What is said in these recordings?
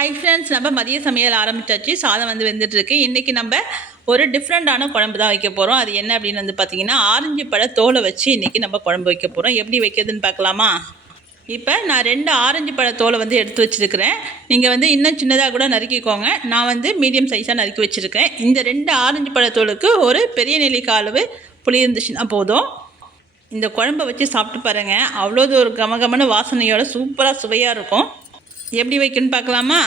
Hi friends நம்ம மதிய சமையல் ஆரம்பிச்சாச்சு. சாதம் வந்து வெந்துட்டுருக்கு. இன்றைக்கி நம்ம ஒரு டிஃப்ரெண்ட்டான குழம்பு தான் வைக்க போகிறோம் அது என்ன அப்படின்னு வந்து பார்த்தீங்கன்னா ஆரஞ்சு பழ தோலை வச்சு இன்றைக்கி நம்ம குழம்பு வைக்க போகிறோம் எப்படி வைக்கிறதுன்னு பார்க்கலாமா? இப்போ நான் ரெண்டு ஆரஞ்சு பழ தோலை வந்து எடுத்து வச்சுருக்கிறேன். நீங்கள் வந்து இன்னும் சின்னதாக கூட நறுக்கிக்கோங்க. நான் வந்து மீடியம் சைஸாக நறுக்கி வச்சுருக்கேன் இந்த ரெண்டு ஆரஞ்சு பழ தோலுக்கு ஒரு பெரிய நெல்லிக்காய் அளவு புளி இருந்துச்சுன்னா போதும். இந்த குழம்பை வச்சு சாப்பிட்டு பாருங்கள் அவ்வளோது ஒரு கமகமான வாசனையோட சூப்பராக சுவையாக இருக்கும். எப்படி வைக்கணும்னு பார்க்கலாமா?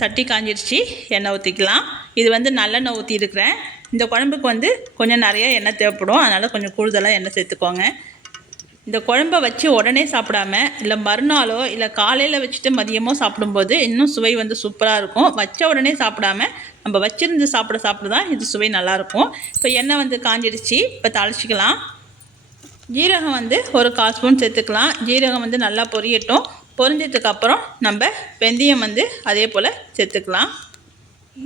சட்டி காஞ்சிருச்சு எண்ணெய் ஊற்றிக்கலாம் இது வந்து நல்லெண்ணெய் ஊற்றிருக்கிறேன் இந்த குழம்புக்கு வந்து கொஞ்சம் நிறைய எண்ணெய் தேவைப்படும். அதனால் கொஞ்சம் கூடுதலாக எண்ணெய் சேர்த்துக்கோங்க. இந்த குழம்ப வச்சு உடனே சாப்பிடாம இல்லை மறுநாளோ இல்லை காலையில் வச்சுட்டு மதியமோ சாப்பிடும்போது இன்னும் சுவை வந்து சூப்பராக இருக்கும். வச்ச உடனே சாப்பிடாம நம்ம வச்சிருந்து சாப்பிட சாப்பிட தான் இது சுவை நல்லாயிருக்கும் இப்போ எண்ணெய் வந்து காஞ்சிடுச்சு இப்போ தாளிச்சிக்கலாம். ஜீரகம் வந்து ஒரு கால் ஸ்பூன் சேர்த்துக்கலாம். ஜீரகம் வந்து நல்லா பொரியட்டும். பொரிஞ்சதுக்கு அப்புறம் நம்ம வெந்தயம் வந்து அதே போல் சேர்த்துக்கலாம்.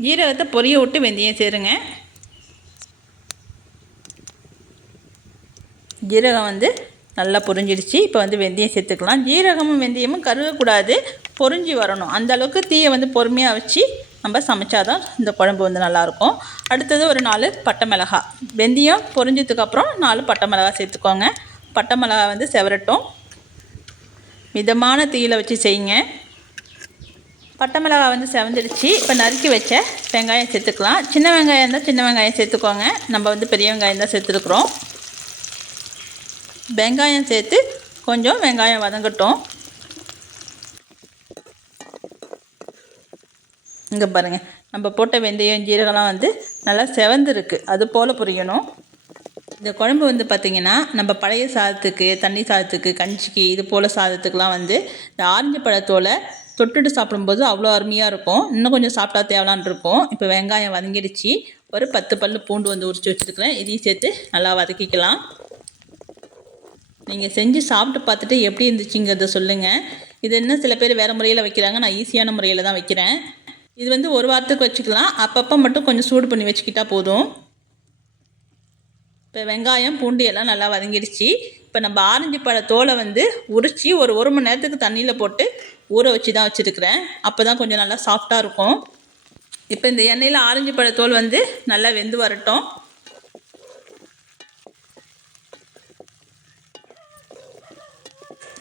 ஜீரகத்தை பொரிய விட்டு வெந்தயம் சேருங்க. ஜீரகம் வந்து நல்லா பொரிஞ்சிடுச்சு. இப்போ வந்து வெந்தயம் சேர்த்துக்கலாம். ஜீரகமும் வெந்தயமும் கருகக்கூடாது. பொரிஞ்சு வரணும். அந்த அளவுக்கு தீயை வந்து பொறுமையாக வச்சு நம்ம சமைச்சாதான் இந்த குழம்பு வந்து நல்லாயிருக்கும். அடுத்தது ஒரு நாலு பட்டை மிளகா வெந்தயம் பொரிஞ்சதுக்கப்புறம் நாலு பட்டை மிளகா சேர்த்துக்கோங்க. பட்டை மிளகா வந்து செவரட்டும். மிதமான தீயில் வச்சு செய்யுங்க. பட்டை மிளகாய் வந்து செவந்துடுச்சு. இப்போ நறுக்கி வச்ச வெங்காயம் சேர்த்துக்கலாம். சின்ன வெங்காயம் இருந்தால் சின்ன வெங்காயம் சேர்த்துக்கோங்க. நம்ம வந்து பெரிய வெங்காயம் தான் சேர்த்துருக்குறோம். வெங்காயம் சேர்த்து கொஞ்சம் வெங்காயம் வதங்கட்டும். இங்கே பாருங்கள் நம்ம போட்ட வெந்தயம் ஜீரகம்லாம் வந்து நல்லா செவந்துருக்கு. அது போல் புரியணும். இந்த குழம்பு வந்து பார்த்திங்கன்னா நம்ம பழைய சாதத்துக்கு தண்ணி சாதத்துக்கு கஞ்சிக்கு இது போல் சாதத்துக்குலாம் வந்து இந்த ஆரஞ்சு பழத்தோலை தொட்டுட்டு சாப்பிடும்போது அவ்வளோ அருமையாக இருக்கும். இன்னும் கொஞ்சம் சாப்பிட்டா தேவலான் இருக்கும். இப்போ வெங்காயம் வதங்கிடுச்சு. ஒரு பத்து பல் பூண்டு வந்து உரிச்சு வச்சுருக்கிறேன். இதையும் சேர்த்து நல்லா வதக்கிக்கலாம். நீங்கள் செஞ்சு சாப்பிட்டு பார்த்துட்டு எப்படி இருந்துச்சுங்கிறத சொல்லுங்கள் இது என்ன சில பேர் வேறு முறையில் வைக்கிறாங்க. நான் ஈஸியான முறையில் தான் வைக்கிறேன். இது வந்து ஒரு வாரத்துக்கு வச்சுக்கலாம். அப்பப்போ மட்டும் கொஞ்சம் சூடு பண்ணி வச்சுக்கிட்டா போதும். இப்போ வெங்காயம் பூண்டு எல்லாம் நல்லா வதங்கிடுச்சு. இப்போ நம்ம ஆரஞ்சு பழ தோலை வந்து உரித்து ஒரு ஒரு மணி நேரத்துக்கு தண்ணியில் போட்டு ஊற வச்சு தான் வச்சுருக்கிறேன். அப்போ தான் கொஞ்சம் நல்லா சாஃப்டாக இருக்கும். இப்போ இந்த எண்ணெயில் ஆரஞ்சு பழ தோல் வந்து நல்லா வெந்து வரட்டும்.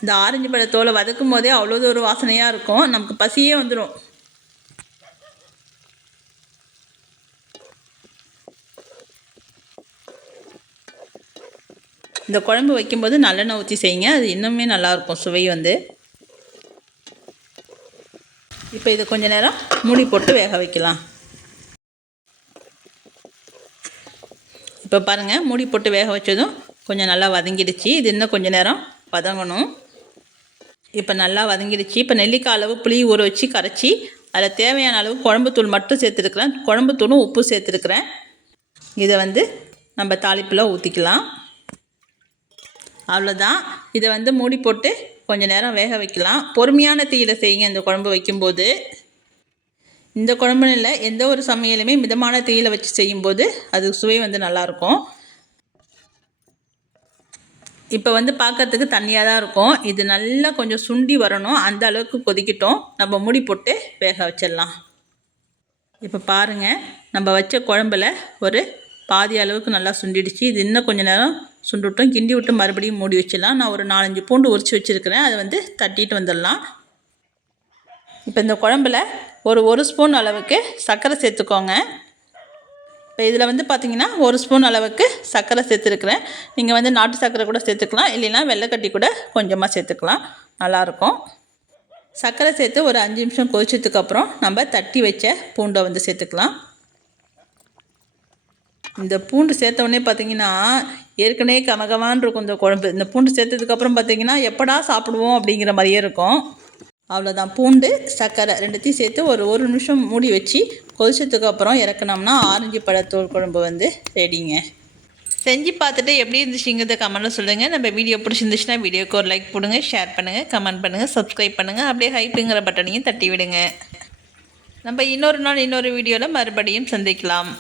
இந்த ஆரஞ்சு பழ தோலை வதக்கும் போதே அவ்வளோது ஒரு வாசனையாக இருக்கும். நமக்கு பசியே வந்துடும் இந்த குழம்பு வைக்கும்போது நல்லெண்ணெய் ஊற்றி செய்யுங்க. அது இன்னுமே நல்லாயிருக்கும் சுவை வந்து. இப்போ இதை கொஞ்சம் நேரம் மூடி போட்டு வேக வைக்கலாம். இப்போ பாருங்கள் மூடி போட்டு வேக வச்சதும் கொஞ்சம் நல்லா வதங்கிடுச்சு. இது இன்னும் கொஞ்சம் நேரம் வதங்கணும். இப்போ நல்லா வதங்கிடுச்சு. இப்போ நெல்லிக்காய் அளவு புளி ஊற வச்சு கரைச்சி அதில் தேவையான அளவு குழம்புத்தூள் மட்டும் சேர்த்துருக்குறேன். குழம்புத்தூளும் உப்பு சேர்த்துருக்குறேன். இதை வந்து நம்ம தாளிப்பில் ஊற்றிக்கலாம் அவ்வளோதான் இதை வந்து மூடி போட்டு கொஞ்சம் நேரம் வேக வைக்கலாம். பொறுமையான தீயில் செய்யுங்க இந்த குழம்பு வைக்கும்போது. இந்த குழம்புன்னு இல்லை எந்த ஒரு சமையலுமே மிதமான தீயில் வச்சு செய்யும்போது அது சுவை வந்து நல்லாயிருக்கும். இப்போ வந்து பார்க்கறதுக்கு தண்ணியாக தான் இருக்கும். இது நல்லா கொஞ்சம் சுண்டி வரணும். அந்த அளவுக்கு கொதிக்கிட்டோம். நம்ம மூடி போட்டு வேக வச்சிடலாம். இப்போ பாருங்கள் நம்ம வச்ச குழம்புல ஒரு பாதி அளவுக்கு நல்லா சுண்டிடுச்சு. இது இன்னும் கொஞ்சம் நேரம் சுண்டுவிட்டோம் கிண்டி விட்டு மறுபடியும் மூடி வச்சிடலாம். நான் ஒரு நாலஞ்சு பூண்டு உரிச்சு வச்சுருக்கிறேன். அதை வந்து தட்டிட்டு வந்துடலாம். இப்போ இந்த குழம்புல ஒரு ஒரு ஸ்பூன் அளவுக்கு சர்க்கரை சேர்த்துக்கோங்க. இப்போ இதில் வந்து பார்த்திங்கன்னா ஒரு ஸ்பூன் அளவுக்கு சர்க்கரை சேர்த்துருக்குறேன். நீங்கள் வந்து நாட்டு சர்க்கரை கூட சேர்த்துக்கலாம். இல்லைன்னா வெள்ளைக்கட்டி கூட கொஞ்சமாக சேர்த்துக்கலாம். நல்லாயிருக்கும். சர்க்கரை சேர்த்து ஒரு அஞ்சு நிமிஷம் கொதிச்சதுக்கப்புறம் நம்ம தட்டி வச்ச பூண்டை வந்து சேர்த்துக்கலாம். இந்த பூண்டு சேர்த்தவொடனே பார்த்தீங்கன்னா ஏற்கனவே கமகமான் இருக்கும் இந்த குழம்பு. இந்த பூண்டு சேர்த்ததுக்கப்புறம் பார்த்தீங்கன்னா எப்படா சாப்பிடுவோம் அப்படிங்கிற மாதிரியே இருக்கும். அவ்வளோதான் பூண்டு சர்க்கரை ரெண்டுத்தையும் சேர்த்து ஒரு ஒரு நிமிஷம் மூடி வச்சு கொதிச்சதுக்கப்புறம் இறக்குனோம்னா ஆரஞ்சு பழத்தோல் குழம்பு வந்து ரெடிங்க செஞ்சு பார்த்துட்டு எப்படி இருந்துச்சுங்கிறத கமெண்ட்டில் சொல்லுங்கள் நம்ம வீடியோ பிடிச்சிருந்துச்சுன்னா வீடியோக்கு ஒரு லைக் போடுங்க ஷேர் பண்ணுங்கள் கமெண்ட் பண்ணுங்கள் சப்ஸ்கிரைப் பண்ணுங்கள் அப்படியே ஹைப்புங்கிற பட்டனையும் தட்டி விடுங்க நம்ம இன்னொரு நாள் இன்னொரு வீடியோவில் மறுபடியும் சந்திக்கலாம்.